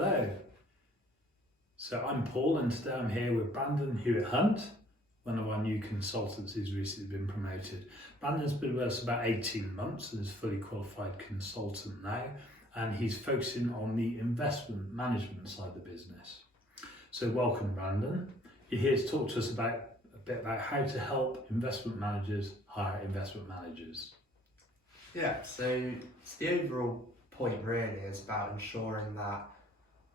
Hello. So I'm Paul, and today I'm here with Brandon Hewitt-Hunt, one of our new consultants who's recently been promoted. Brandon's been with us about 18 months and is a fully qualified consultant now, and he's focusing on the investment management side of the business. So welcome, Brandon. You're here to talk to us about a bit about how to help investment managers hire investment managers. Yeah, so the overall point really is about ensuring that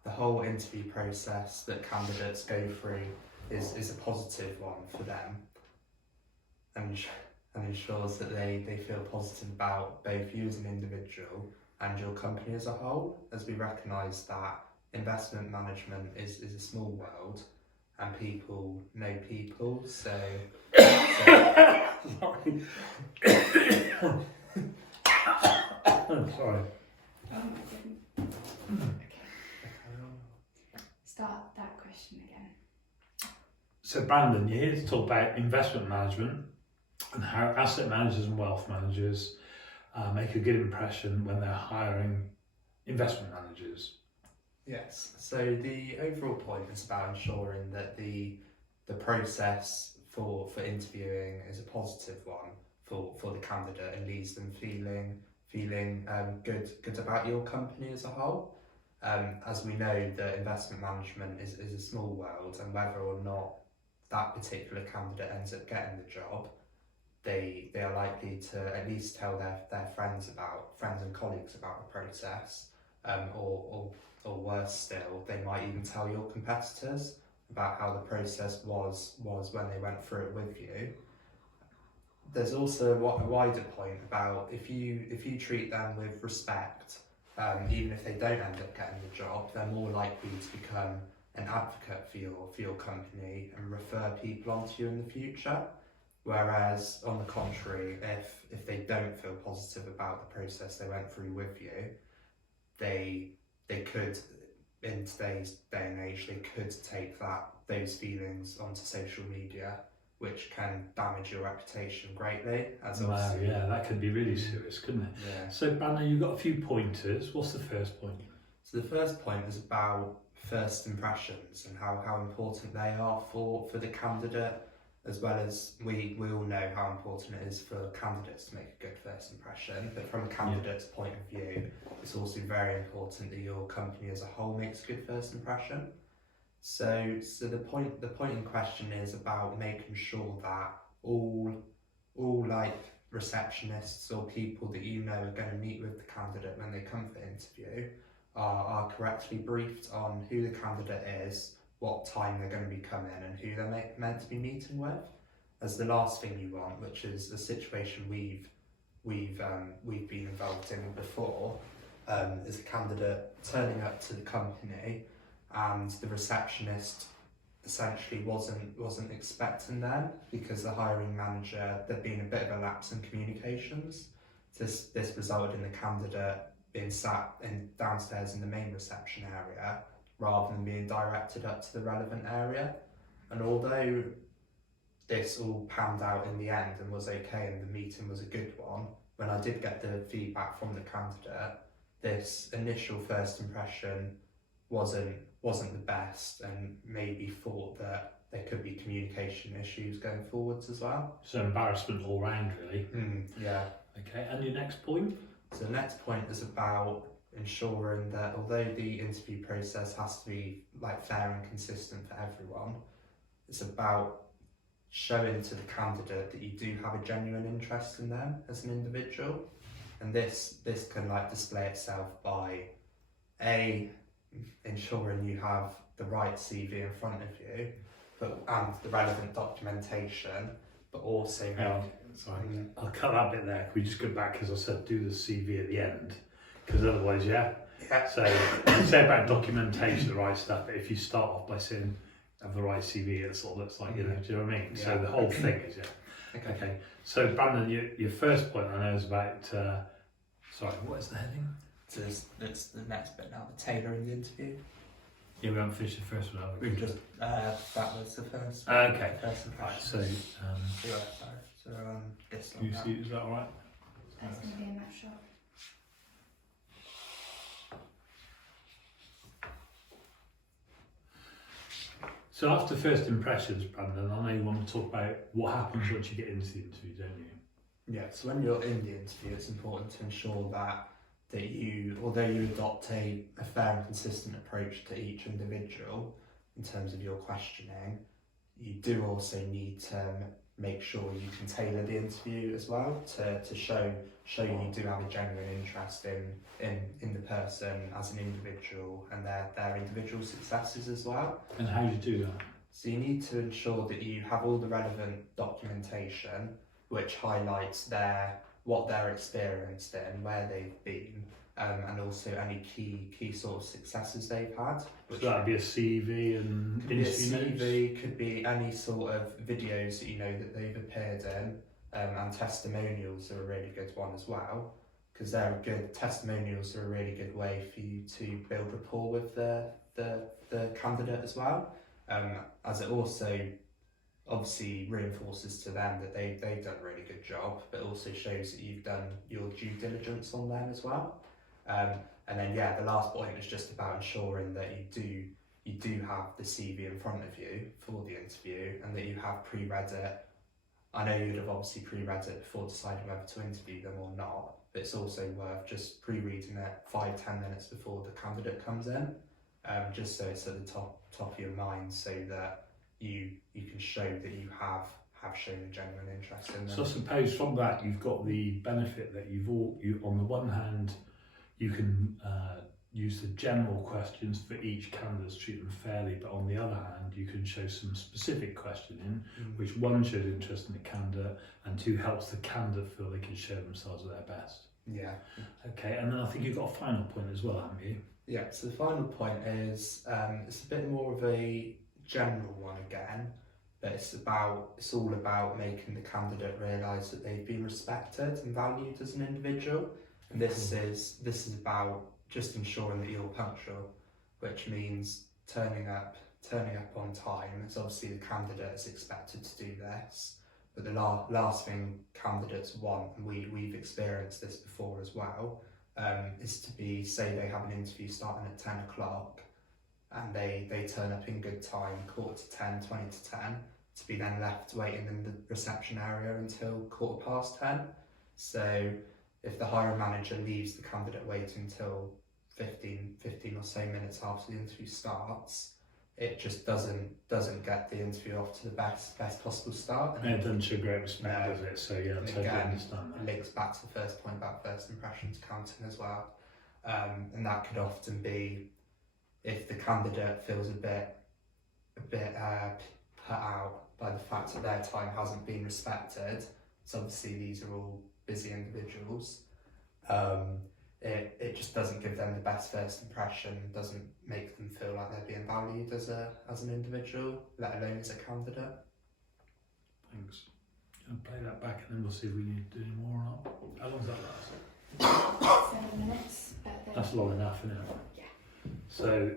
the whole interview process that candidates go through is a positive one for them, and ensures that they feel positive about both you as an individual and your company as a whole, as we recognise that investment management is a small world and people know people, so Sorry. Sorry. Start that question again. So Brandon, you're here to talk about investment management and how asset managers and wealth managers make a good impression when they're hiring investment managers. Yes, so the overall point is about ensuring that the process for interviewing is a positive one for the candidate and leaves them feeling good about your company as a whole. As we know, that investment management is a small world, and whether or not that particular candidate ends up getting the job, they are likely to at least tell their friends and colleagues about the process, or worse still, they might even tell your competitors about how the process was when they went through it with you. There's also a wider point about if you treat them with respect, even if they don't end up getting the job, they're more likely to become an advocate for your company and refer people onto you in the future. Whereas on the contrary, if they don't feel positive about the process they went through with you, they could, in today's day and age, they could take those feelings onto social media, which can damage your reputation greatly. Wow, yeah, that could be really serious, couldn't it? Yeah. So Brandon, you've got a few pointers. What's the first point? So the first point is about first impressions and how important they are for the candidate, as well as we all know how important it is for candidates to make a good first impression. But from a candidate's point of view, it's also very important that your company as a whole makes a good first impression. So the point in question is about making sure that all like receptionists or people that you know are going to meet with the candidate when they come for interview are correctly briefed on who the candidate is, what time they're going to be coming, and who they're meant to be meeting with. As the last thing you want, which is a situation we've been involved in before, is a candidate turning up to the company and the receptionist essentially wasn't expecting them because the hiring manager, there'd been a bit of a lapse in communications. This resulted in the candidate being sat downstairs in the main reception area rather than being directed up to the relevant area. And although this all panned out in the end and was okay and the meeting was a good one, when I did get the feedback from the candidate, this initial first impression wasn't the best, and maybe thought that there could be communication issues going forwards as well. So embarrassment all round, really. Yeah. Okay, and your next point? So the next point is about ensuring that although the interview process has to be fair and consistent for everyone, it's about showing to the candidate that you do have a genuine interest in them as an individual, and this can display itself by ensuring you have the right CV in front of you, and the relevant documentation, but also Sorry, I'll cut that bit there. Can we just go back, because I said do the CV at the end, because otherwise, yeah. So you say about documentation, the right stuff, but if you start off by saying have the right CV, it sort of looks like, do you know what I mean? Yeah. So the whole thing is, Okay. So Brandon, your first point I know is about, sorry, what is the heading? So it's the next bit now, the tailoring the interview. Yeah, we haven't finished the first one, have we? We've just, that was the first. Okay. First impression. Right, So this you see, is that all right? That's going to be a nutshell. So after first impressions, Brandon, I know you want to talk about what happens once you get into the interview, don't you? Yeah, so when you're in the interview, it's important to ensure that you, although you adopt a fair and consistent approach to each individual in terms of your questioning, you do also need to make sure you can tailor the interview as well to show you do have a genuine interest in the person as an individual and their individual successes as well. And how do you do that? So you need to ensure that you have all the relevant documentation which highlights what they're experienced in, where they've been, and also any key sort of successes they've had. So that'd be a CV and Could be a interview notes? CV, could be any sort of videos that you know that they've appeared in, and testimonials are a really good one as well, because testimonials are a really good way for you to build rapport with the candidate as well, as it also obviously reinforces to them that they've done a really good job, but also shows that you've done your due diligence on them as well. And then the last point is just about ensuring that you do have the CV in front of you for the interview and that you have pre-read it. I know you'd have obviously pre-read it before deciding whether to interview them or not, but it's also worth just pre-reading it 5-10 minutes before the candidate comes in, just so it's at the top of your mind, so that you can show that you have shown a genuine interest in them. So I suppose from that you've got the benefit that you on the one hand you can use the general questions for each candidate to treat them fairly, but on the other hand you can show some specific questioning which one shows interest in the candidate and two helps the candidate feel they can show themselves at their best. Yeah. Okay, and then I think you've got a final point as well, haven't you? Yeah, so the final point is it's a bit more of a general one again, but it's all about making the candidate realise that they've been respected and valued as an individual. And this is about just ensuring that you're punctual, which means turning up on time. As obviously the candidate is expected to do this, but the last thing candidates want, and we've experienced this before as well, is to be, say they have an interview starting at 10 o'clock and they turn up in good time, 10:45, 20 to 10, to be then left waiting in the reception area until 10:15. So if the hiring manager leaves the candidate waiting until 15 or so minutes after the interview starts, it just doesn't get the interview off to the best possible start. And it doesn't show great respect, does it? So yeah, I totally understand It that. links back to the first point about first impressions counting as well. And that could often be if the candidate feels a bit put out by the fact that their time hasn't been respected. So obviously these are all busy individuals. It just doesn't give them the best first impression, doesn't make them feel like they're being valued as an individual, let alone as a candidate. Thanks. I'll play that back and then we'll see if we need to do any more or not. How long does that last? 7 minutes. But then, That's long enough, isn't it? Yeah. So